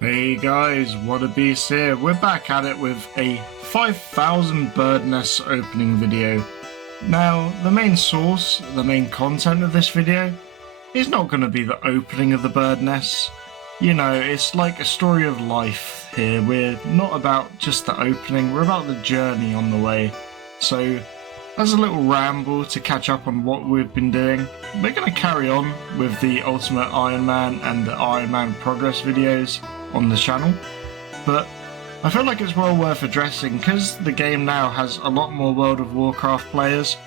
Hey guys, Wutta Beast here. We're back at it with a 5,000 bird nests opening video. Now, the main source, the main content of this video is not going to be the opening of the bird nests. You know, it's like a story of life here. We're not about just the opening, we're about the journey on the way. So, as a little ramble to catch up on what we've been doing, we're going to carry on with the Ultimate Iron Man and the Iron Man Progress videos on the channel, but I feel like it's well worth addressing because the game now has a lot more World of Warcraft players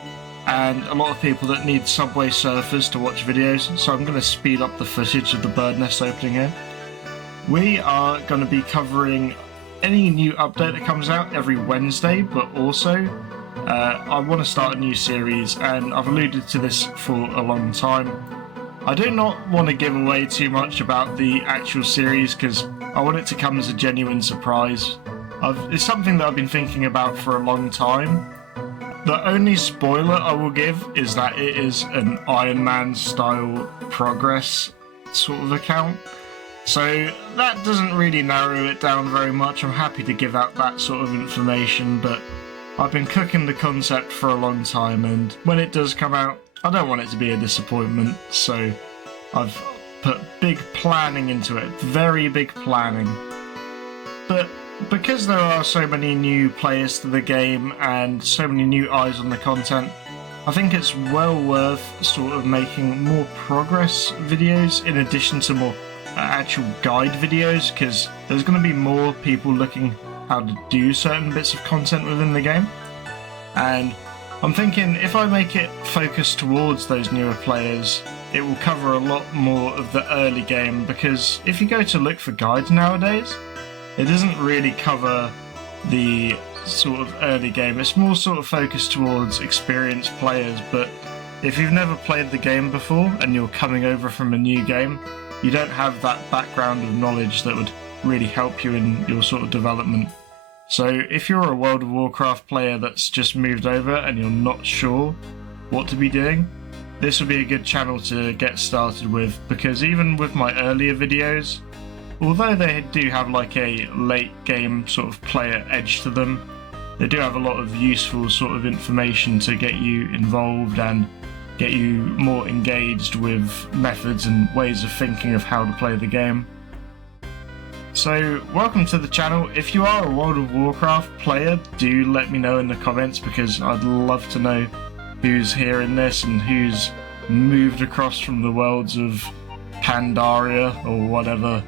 and a lot of people that need Subway Surfers to watch videos, so I'm going to speed up the footage of the bird nest opening here. We are going to be covering any new update that comes out every Wednesday, but also I want to start a new series, and I've alluded to this for a long time. I do not want to give away too much about the actual series because I want it to come as a genuine surprise. It's something that I've been thinking about for a long time. The only spoiler I will give is that it is an Iron Man style progress sort of account. So that doesn't really narrow it down very much. I'm happy to give out that sort of information, but I've been cooking the concept for a long time, and when it does come out, I don't want it to be a disappointment, so I've put big planning into it, very big planning. But because there are so many new players to the game and so many new eyes on the content, I think it's well worth sort of making more progress videos in addition to more actual guide videos, because there's going to be more people looking how to do certain bits of content within the game. And I'm thinking if I make it focused towards those newer players, it will cover a lot more of the early game, because if you go to look for guides nowadays, it doesn't really cover the sort of early game. It's more sort of focused towards experienced players, but if you've never played the game before and you're coming over from a new game, you don't have that background of knowledge that would really help you in your sort of development. So if you're a World of Warcraft player that's just moved over and you're not sure what to be doing, this would be a good channel to get started with, because even with my earlier videos, although they do have like a late game sort of player edge to them, they do have a lot of useful sort of information to get you involved and get you more engaged with methods and ways of thinking of how to play the game. So, welcome to the channel. If you are a World of Warcraft player, do let me know in the comments, because I'd love to know who's here in this and who's moved across from the worlds of Pandaria, or whatever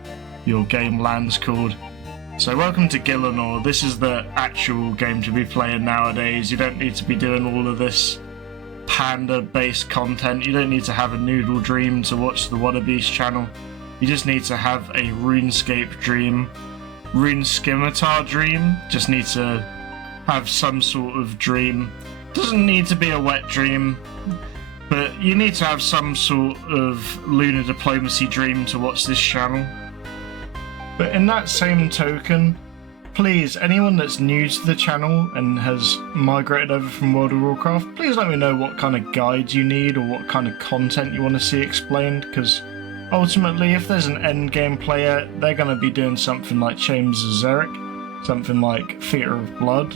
your game land's called. So welcome to Gillinor. This is the actual game to be playing nowadays. You don't need to be doing all of this panda-based content. You don't need to have a noodle dream to watch the Wutta Beast channel. You just need to have a RuneScape dream. RuneScimitar dream. Just need to have some sort of dream. Doesn't need to be a wet dream, but you need to have some sort of lunar diplomacy dream to watch this channel. But in that same token, please, anyone that's new to the channel and has migrated over from World of Warcraft, please let me know what kind of guides you need or what kind of content you want to see explained, because ultimately, if there's an endgame player, they're going to be doing something like Chambers of Xeric, something like Theatre of Blood,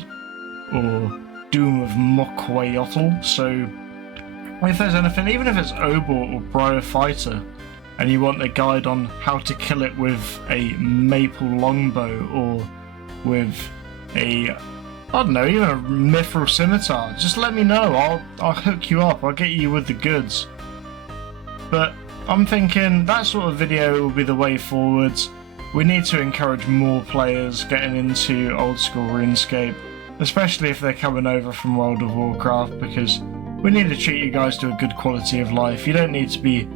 or Doom of Mokwaotl. So if there's anything, even if it's Obor or Briar Fighter, and you want a guide on how to kill it with a maple longbow or with a, I don't know, even a mithril scimitar, just let me know. I'll hook you up. I'll get you with the goods. But I'm thinking that sort of video will be the way forwards. We need to encourage more players getting into old school RuneScape, especially if they're coming over from World of Warcraft, because we need to treat you guys to a good quality of life. You don't need to be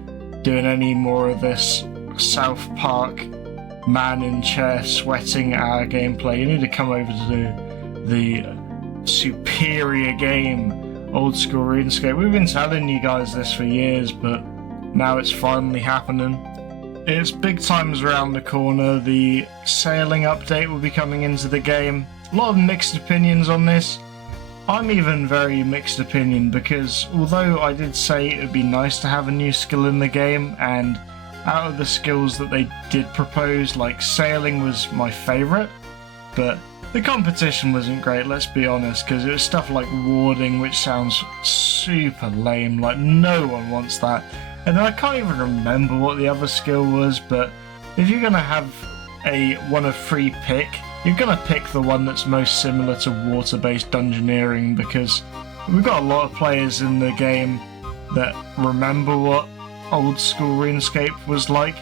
doing any more of this South Park man in chair sweating our gameplay. You need to come over to the superior game, old school RuneScape. We've been telling you guys this for years, but now it's finally happening. It's big times around the corner. The sailing update will be coming into the game. A lot of mixed opinions on this. I'm even very mixed opinion, because although I did say it would be nice to have a new skill in the game, and out of the skills that they did propose. Like sailing was my favourite, but the competition wasn't great, let's be honest, because it was stuff like warding, which sounds super lame, like no one wants that. And then I can't even remember what the other skill was, but if you're going to have a one of three pick, you're going to pick the one that's most similar to water-based dungeoneering, because we've got a lot of players in the game that remember what old school RuneScape was like,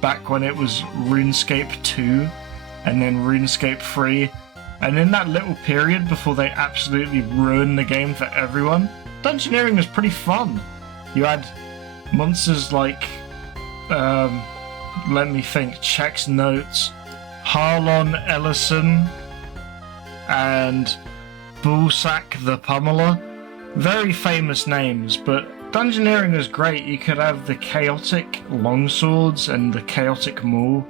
back when it was RuneScape 2 and then RuneScape 3. And in that little period before they absolutely ruined the game for everyone, dungeoneering was pretty fun. You had monsters like, let me think, Chex Notes, Harlon Ellison, and Bullsack the Pummeler. Very famous names, but dungeoneering was great. You could have the chaotic longswords and the chaotic maul.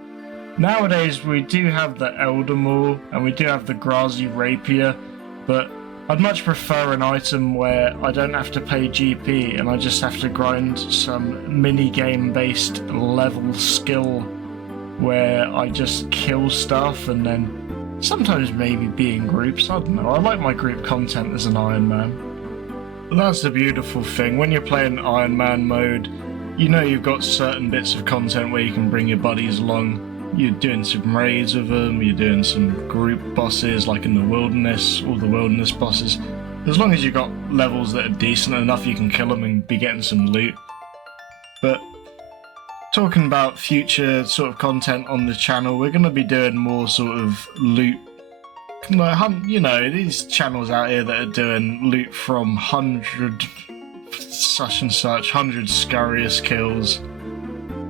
Nowadays we do have the Elder Maul and we do have the Grazi Rapier, but I'd much prefer an item where I don't have to pay GP and I just have to grind some mini-game based level skill where I just kill stuff and then sometimes maybe be in groups. I don't know, I like my group content as an Iron Man. But that's the beautiful thing, when you're playing Iron Man mode, you know you've got certain bits of content where you can bring your buddies along. You're doing some raids with them, you're doing some group bosses like in the wilderness, all the wilderness bosses. As long as you've got levels that are decent enough, you can kill them and be getting some loot. But talking about future sort of content on the channel, we're going to be doing more sort of loot. You know, these channels out here that are doing loot from 100 such and such, 100 Scarius kills.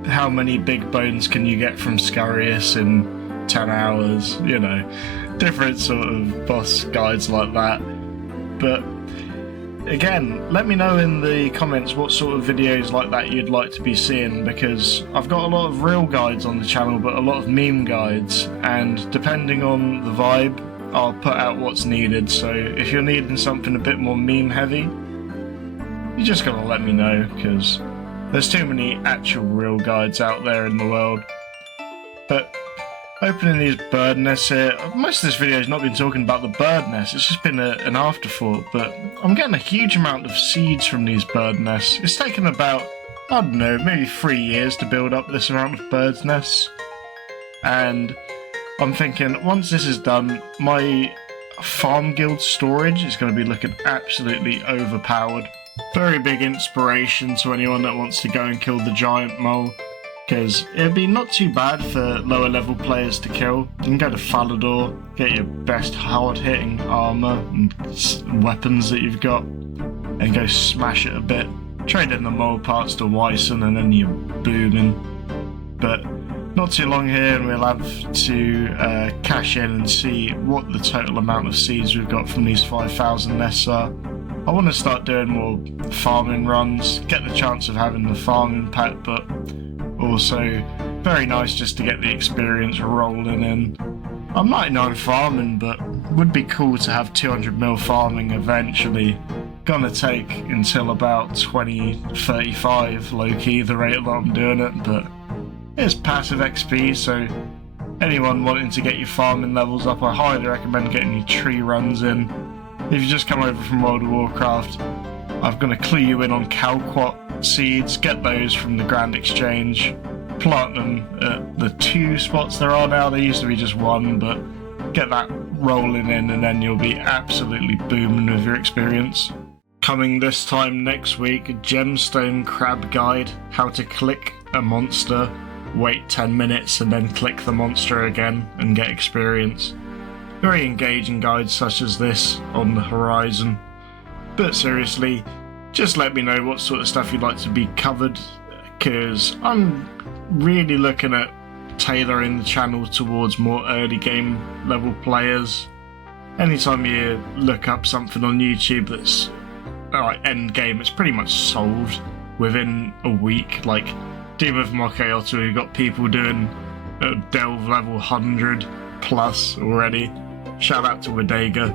How many big bones can you get from Scarius in 10 hours? You know, different sort of boss guides like that. But again, let me know in the comments what sort of videos like that you'd like to be seeing, because I've got a lot of real guides on the channel but a lot of meme guides, and depending on the vibe I'll put out what's needed. So if you're needing something a bit more meme heavy, you just gotta let me know, because there's too many actual real guides out there in the world. But opening these bird nests here, most of this video has not been talking about the bird nests, it's just been an afterthought, but I'm getting a huge amount of seeds from these bird nests. It's taken about, I don't know, maybe 3 years to build up this amount of birds nests. And I'm thinking, once this is done, my farm guild storage is going to be looking absolutely overpowered. Very big inspiration to anyone that wants to go and kill the giant mole, because it'd be not too bad for lower level players to kill. You can go to Falador, get your best hard hitting armour and weapons that you've got, and go smash it a bit. Trade in the mole parts to Wyson and then you're booming. But not too long here and we'll have to cash in and see what the total amount of seeds we've got from these 5,000 nests are. I want to start doing more farming runs, get the chance of having the farming pet, but also very nice just to get the experience rolling in. I'm 99 farming, but would be cool to have 200 mil farming eventually. Gonna take until about 2035 low-key, the rate that I'm doing it, but it's passive XP, so anyone wanting to get your farming levels up, I highly recommend getting your tree runs in. If you just come over from World of Warcraft, I'm going to clue you in on Calquat seeds, get those from the Grand Exchange, plant them at the 2 spots there are now, there used to be just 1, but get that rolling in and then you'll be absolutely booming with your experience. Coming this time next week, Gemstone Crab Guide, how to click a monster, wait 10 minutes and then click the monster again and get experience. Very engaging guides such as this on the horizon. But seriously, just let me know what sort of stuff you'd like to be covered, because I'm really looking at tailoring the channel towards more early game level players. Anytime you look up something on YouTube that's end game, it's pretty much solved within a week. Like Doom of Mokayoto, we've got people doing delve level 100 plus already. Shout out to Wadega.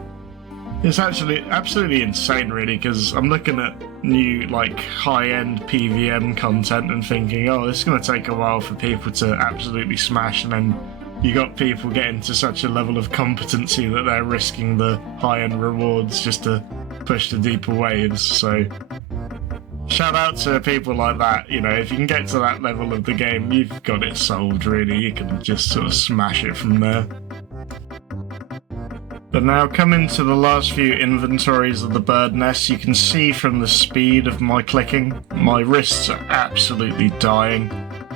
It's actually absolutely insane, really, because I'm looking at new, like, high-end PVM content and thinking, oh, this is going to take a while for people to absolutely smash, and then you got people getting to such a level of competency that they're risking the high-end rewards just to push the deeper waves. So shout out to people like that. You know, if you can get to that level of the game, you've got it solved, really. You can just sort of smash it from there. But now, coming to the last few inventories of the bird nests, you can see from the speed of my clicking, my wrists are absolutely dying.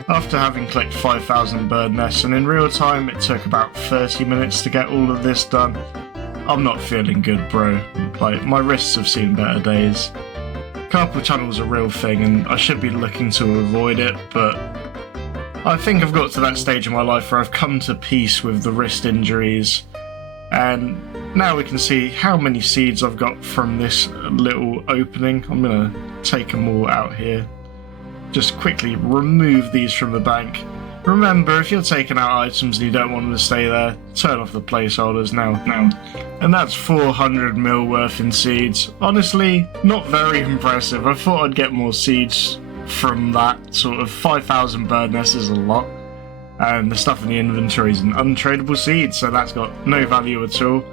After having clicked 5,000 bird nests, and in real time it took about 30 minutes to get all of this done, I'm not feeling good, bro. Like, my wrists have seen better days. Carpal tunnel's a real thing, and I should be looking to avoid it, but I think I've got to that stage in my life where I've come to peace with the wrist injuries. And now we can see how many seeds I've got from this little opening. I'm going to take them all out here. Just quickly remove these from the bank. Remember, if you're taking out items and you don't want them to stay there, turn off the placeholders now. And that's 400 mil worth in seeds. Honestly, not very impressive. I thought I'd get more seeds from that. Sort of 5,000 bird nests is a lot. And the stuff in the inventory is an untradeable seed, so that's got no value at all.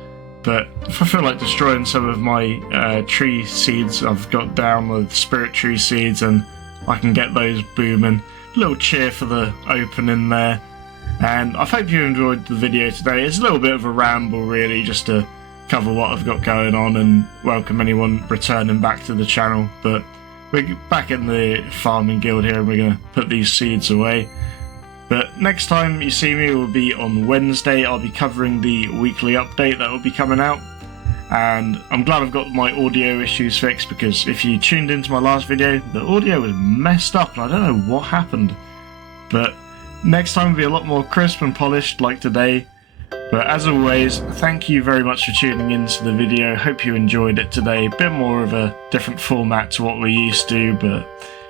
But if I feel like destroying some of my tree seeds I've got down with spirit tree seeds, and I can get those booming. A little cheer for the opening there. And I hope you enjoyed the video today. It's a little bit of a ramble, really, just to cover what I've got going on and welcome anyone returning back to the channel. But we're back in the farming guild here, and we're going to put these seeds away. But next time you see me will be on Wednesday. I'll be covering the weekly update that will be coming out. And I'm glad I've got my audio issues fixed, because if you tuned into my last video, the audio was messed up and I don't know what happened. But next time will be a lot more crisp and polished like today. But as always, thank you very much for tuning into the video. Hope you enjoyed it today. A bit more of a different format to what we're used to, but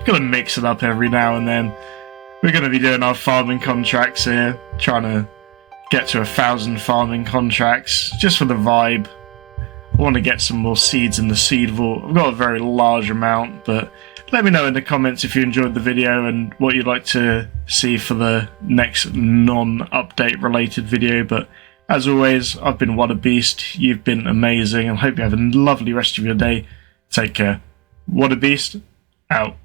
gotta mix it up every now and then. We're going to be doing our farming contracts here, trying to get to 1,000 farming contracts, just for the vibe. I want to get some more seeds in the seed vault. I've got a very large amount, but let me know in the comments if you enjoyed the video and what you'd like to see for the next non-update related video. But as always, I've been Wutta Beast, you've been amazing, and I hope you have a lovely rest of your day. Take care. Wutta Beast, out.